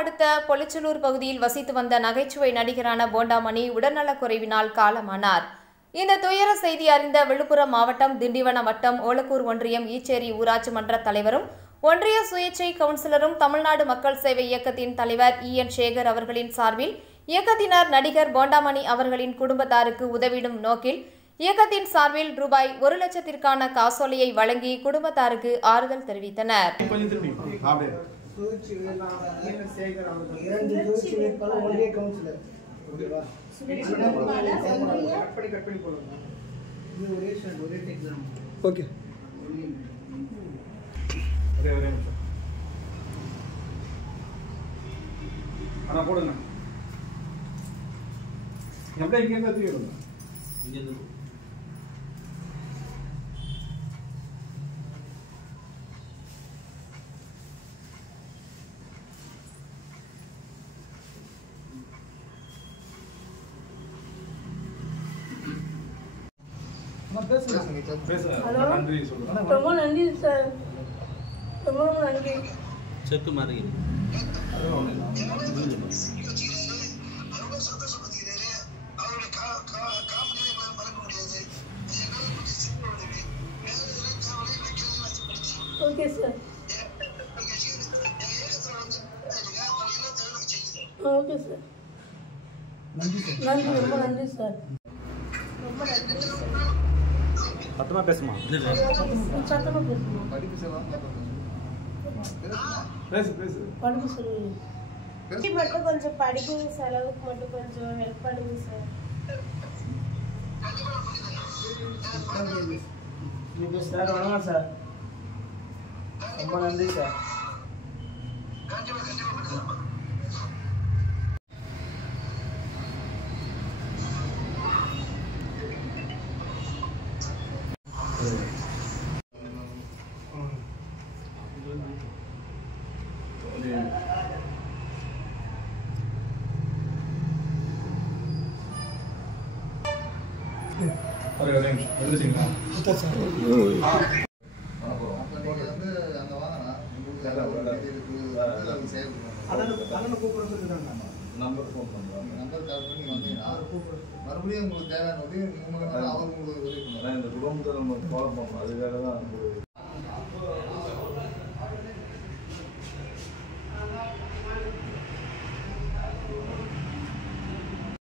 அடுத்த பொலிச்சலூர் பகுதியில் வசித்து வந்த நகைச்சுவை நடிகரான போண்டாமணி உடல்நலக்குறைவினால் காலமானார். இந்த துயர செய்தி அறிந்த விழுப்புரம் மாவட்டம் திண்டிவனம் வட்டம் ஓலக்கூர் ஒன்றியம் ஈச்சேரி ஊராட்சி மன்ற தலைவரும் ஒன்றிய சுயேட்சை கவுன்சிலரும் தமிழ்நாடு மக்கள் சேவை இயக்கத்தின் தலைவர் EN சேகர் அவர்களின் சார்பில் இயக்கத்தினர் நடிகர் போண்டாமணி அவர்களின் குடும்பத்தாருக்கு உதவிடும் நோக்கில் இயக்கத்தின் சார்பில் ரூபாய் 1 லட்சத்திற்கான காசோலையை வழங்கி குடும்பத்தாருக்கு ஆறுதல் தெரிவித்தனர். ஓகே அண்ணா போடுங்க. அப்படியே இங்க இருந்து தூக்கிடுங்க. இங்க இருந்து ரொம்ப நன்றி சார், ரொம்ப நன்றி. செக்கு மாதிரி ஓகே சார், ஓகே சார், நன்றி, ரொம்ப நன்றி சார், ரொம்ப நன்றி சார். சத்தமா பேசுமா? சத்தமா பேசுமா? படிப்பு செலவு மட்டும் கொஞ்சம் படிப்பு செலவுக்கு மட்டும் கொஞ்சம் ஹெல்ப் பண்ணுங்க சார். சார் வணக்கம் சார், ரொம்ப நன்றி சார். மறுபடியும் உங்களுக்கு தேவையான அவர் உங்களுக்கு குடும்பத்தை நம்ம ஃபாலோ பண்ணணும். அதுக்காக தான்